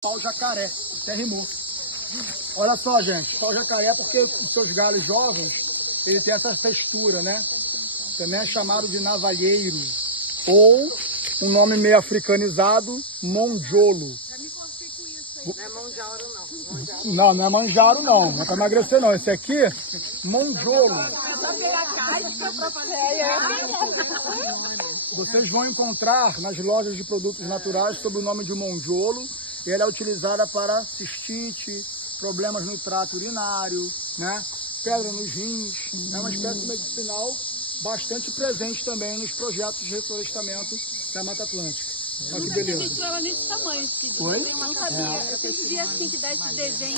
Pau-jacaré, até rimou. Olha só, gente, pau-jacaré porque os seus galhos jovens, ele tem essa textura, né? Também é chamado de navalheiro, ou um nome meio africanizado, monjolo. Não é manjaro, não. Não, não é manjaro, não. Não é para emagrecer, não. Esse aqui, monjolo. Vocês vão encontrar nas lojas de produtos naturais sob o nome de monjolo. Ela é utilizada para cistite, problemas no trato urinário, né? Pedra nos rins. É uma espécie medicinal bastante presente também nos projetos de reflorestamento da Mata Atlântica. Olha que beleza. Ela nesse tamanho, Oi? não sabia. Eu sempre vi assim que dá esse desenho.